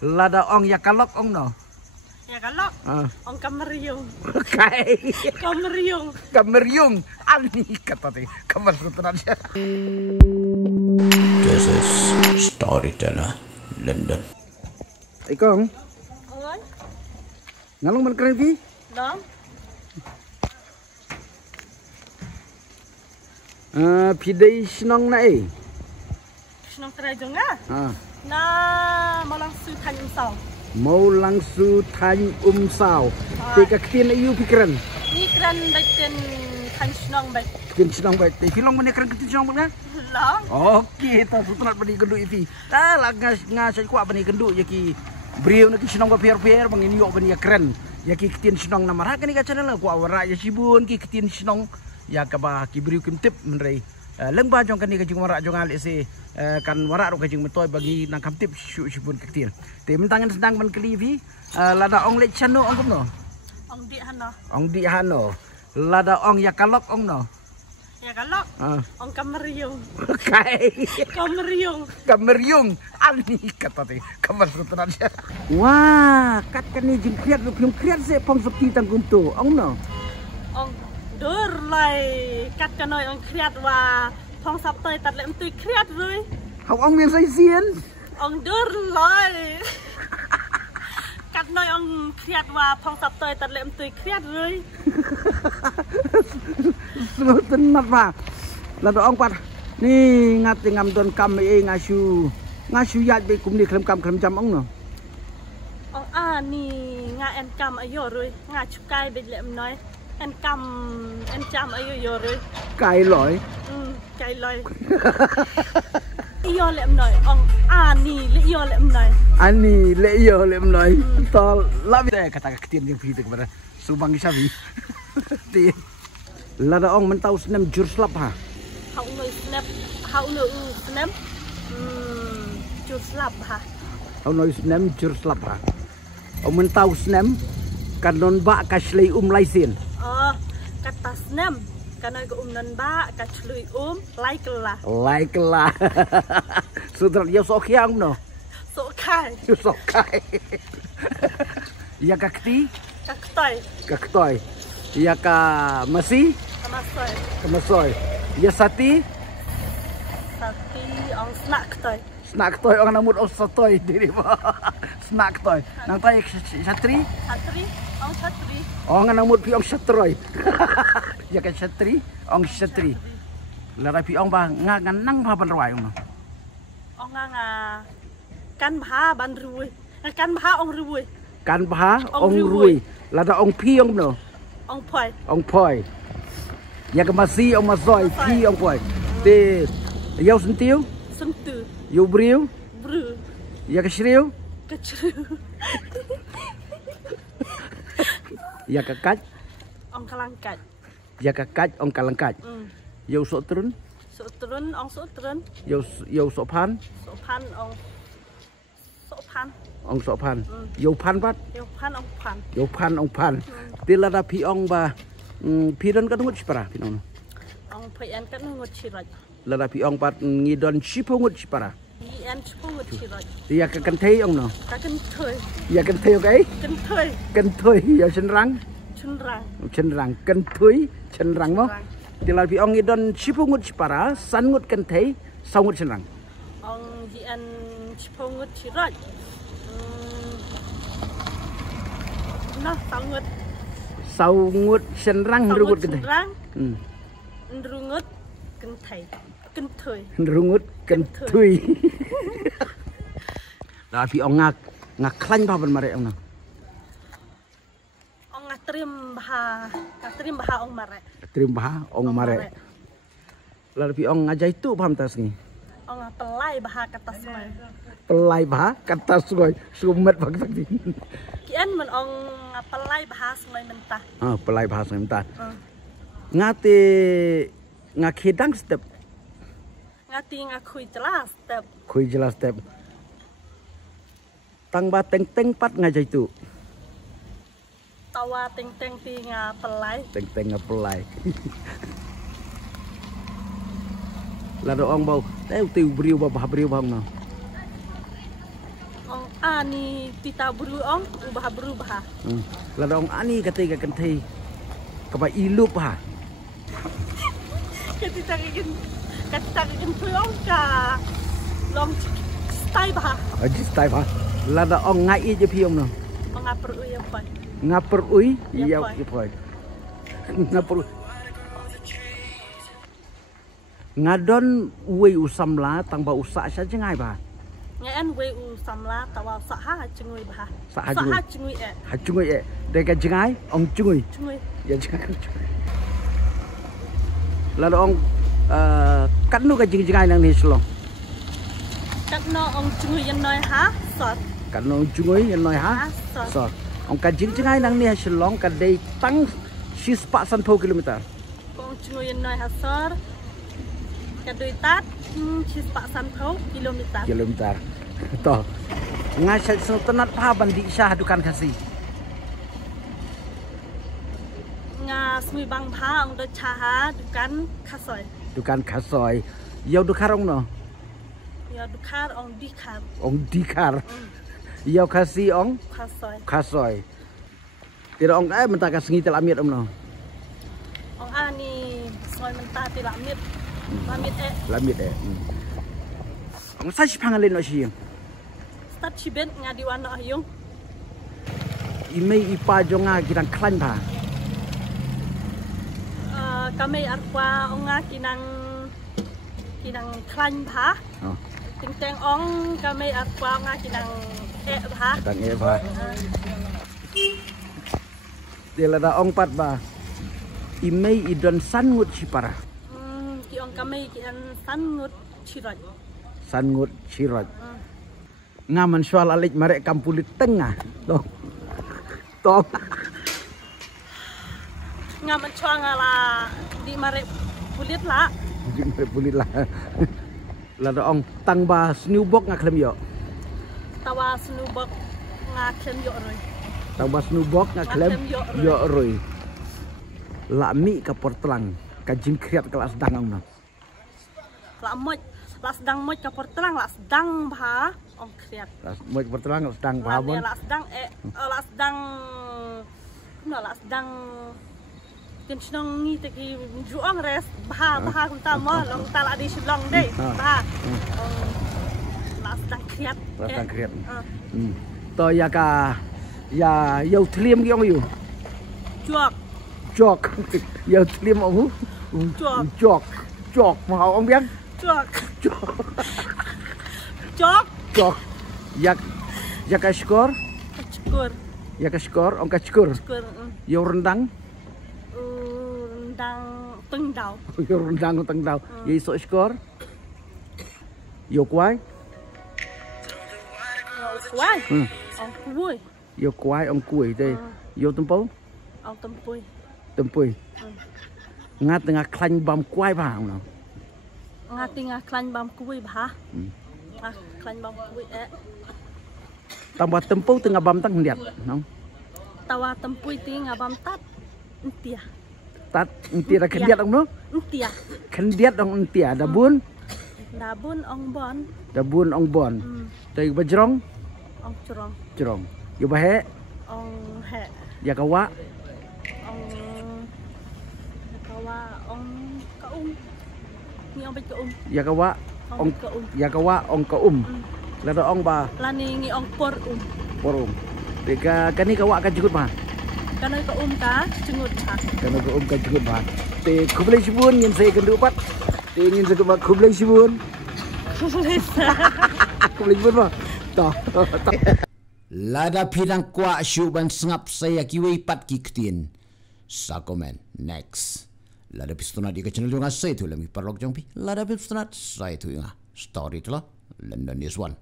Lada ong ya kalok ong no. Ya kalok. Ong kameriung. Kai. Kameriung. Kameriung. Ani kata teh. Kamar suturan. This is Storyteller London. Ikong. Oi. Ngalung man keren ki? Dom. Pidai senong na eh. Senong kerajaan ah. Na malang su tanya sao. Mau langsung tanya sao. Teka ketian ayu pikiran. Ni keren bagian tanya senong baik. Ketian senong baik. Filong mana keren ketian senong mana? Long. Okey, tak surat bani kenduk itu. Lah ngasai kuat bani kenduk yaki. Beriau nak senong biar bangin yok bani keren. Yaki ketian senong nama rak ni kacan lah kuat warak ya sibun ki ketian senong ya kabah ki beriau kentip menrai. Lengba jong kan ni kajing warak jong alik si kan warak ro kajing metoy bagi nang kamtip sibun ketian. Te mentangan sedang ban kelivi lada ong lek chano ong kumno. Ong di hano. Ong di hano. Lada ong ya kalok ong no. Ya kalok. Ong kameriung. Kai. Kameriung. Kameriung. Ani kata teh. Kamar suturan. Wah, kat kan ni jing kriat lu belum kriat se pong sepi tanggung tu. Ong no. Ong dur lai kat kanoi ong kriat wa phong sap toi tat le mtui kriat rồi. Hau ong mian sai sien. Ong dur lai. Kat noi ong kriat wa phong sap toi tat le mtui kriat rồi. Semua tenat pak. Lalu ong pat. Ni ngati ngam don kam ngasu yat be kum ni klem jam ong no. Ong ni nga en kam ayo rồi. Nga chukai be le mnoi. En kam en jam ayo yo rồi. Kai loi. Kai loi. Iyo le mnoi. Ong ni le iyo le mnoi. Ani le iyo le mnoi. Tol labi kata ketian yang pergi kepada Subang Isabi. Ti. Lada ong mentau senam jur slap ha. Hau noi snap, hau noi snap. Jur slap ha. Hau noi senam jur slap ha. Ong mentau senam kanon ba kaslei laisin. Kata snap kanoi ko non ba kaslui like lah. Sudah dia sok yang no. Sokai. Sokai. Ya kakti? Kaktoy. Ya ka masi? Kamasoy. Ya sati? Sati ong snack toy. Snack toy orang namut os satoy diri ba. Snack toy. Nang tay satri? Satri ong satri. Ong namut pi ong satroy. Ya ka satri ong satri. Lara pi ong ba nang ba ban rawai ong. Ong nga kan ba ban ruai. Kan ba ong ruai. Kan ba ong ruai. Lada ong pi ong no. Ong poi. Ya ka masi ong masoy pi ong poi. Te yau sentiu? Sentu. Yau briu? Bru. Ya ka shriu? Kecru. Ya ka kaj? Ong kalangkat. Ya ka kaj ong kalangkat. Yau sok turun? Sok turun ong sok turun. Yau sok pan? Sok pan ong sok pan. Ong sok pan. Yau pan pat? Yau pan ong pan. Yau pan ong pan. Tila da pi ong ba piron kan ngut para pinon. Ong pian kan ngut chiraj. Lada pi ong pat ngidon chipo ngut para. Ian chipo ngut chiraj. Ya ka kan thei ong no. Ka kan thoi. Ya kan thei okay? Kan thoi ya senrang. Cenrang kan thoi cenrang mo. Tila pi ong ngidon chipo ngut para san ngut kan thei sau ngut senrang. Ong ian chipo ngut chiraj. Nah, Saungut senrang nrungut kentei. Nrungut kentei. Kentui. Nrungut kentui. Lah pi ong ngak klan ba ban mare ong. Ong ngatrim baha ong mare. Trim baha ong mare. Lah pi ong ngajai tu paham tas ni. Ong pelai baha kata sungai. Pelai baha kata sungai. Sumet bagi bagi. Kian men ong pelai baha sungai mentah. Pelai baha sungai mentah. Ngate ngakhedang step. Ngati ngakui jelas step. Kui jelas step. Tang ba teng pat ngajai tu. Tawa teng ti nga pelai. Teng ngapelai. Lalu ong bau, tahu tiu beriu bang no. Ong ani tita beruang berubah. Ladong ani kata kentei kapa ilup ha. Ketika kegin beruang ka long stay bah. Aji stay ha. Ladong ngai je piom no. Mengapur uya pan. Ngapur ui Ya, ya poi. Ngapur ngadon ui usamla tangba usak saja ngai ba. Ngayan we u samla tawa saha cengui bah. Saha cengui Ha cungui deka jengai ong cungui. Cengui. Ya jengai. Lalu ong kan nu ka jengai nang ni selong. Kat no ong cengui yang noi ha sot. Kan nu cungui yang noi ha. So ong ka jengai nang ni selong ka dei tang 40 kilometer. Ong cengui yang noi ha sor. Kadui tat 40 kilometer. Toh. Ngasai setenat pa bandi syah dukan kasih. Nga sui bang pha ong do chaha Dukan kasoi. Yau dukarong no. ya dukar ong dikar Ong dikar. Yau kasih ong kasoi. Tidak ong mentah kasih ngitel amit no. ong ani soy mentah ti lamit Lamit Ong sai pangalin no siang. start chibet nga diwana ayung Imei ipa jonga kitang klan pa. kami arpa onga kinang klan pha Oh. ting ong kami arpa onga kinang pha Kitang pa. Tila da ong pat ba. Imei idon sangut sipara. ki ong kami kian sangut chiroj Sangut sirot. Ngaman soal alik marek kampulit tengah. Tong. nga menchwa nga la di mare kulit la Jumpa pulit lah. Lada ong tang ba snowbok nga klem yo. tawa snubok nga khem yo roy Tang ba snowbok nga klem yo roy. La mi ka portlang ka jin kriat kelas dangong no. la moj la sedang moj kapor terang la sedang pha ong kriat Mo portlang sedang la babon. la sedang la sedang kenchong ni teki juang res pha kun ta mo long ta la di shilong dei pha la sedang kriat Sedang kriat. To ya ka ya yo tlim gi ong yu. juak Jok. Yo tlim ong. Jok. Jok mau ong biang. juak Jok. jok Jok. Ya ka skor. cukur Ya ka skor ong ka cukur. cukur Yo rendang. rendang tengdau Yo rendang teng tau. Ye iso skor. Yo kwai. kuai ong kuai Yo kwai ong kuai te. Yo tempau. ong tempui Tempui. Ngat tengah klan bam kwai ba no. ngati nga klan bam kuai bah klan bam kuai Tambah tempau tengah bam tang ndiat no. tawa tempui ti nga bam tat entia Tat entia kendiat ong no. entia Kendiat ong entia dabun. dabun ong bon Dabun ong bon. Tei bajrong ong curong jerong. Yo bahe ong he ya kawa ong kawa ong ni ong kaum ya kawa ong kaum ya kawa ong kaum. Lada ong ba lani ngi ong por porum. Teka kani kawa ka jukut ba. kanai kaum ka cengut ha Kana kaum ka jukut ba. Te kublai sibun ngin saya kendu pat. Te ngin saya ba kublai sibun. Kublai sibun ba. Toh. Lada pidang kwa syuban sengap saya kiwi pat kiktin. Sa komen next. Lada pistonat di channel yung saya tu lami parlok jong pi. Lada pistonat saya tu yung story tu lah. London is one.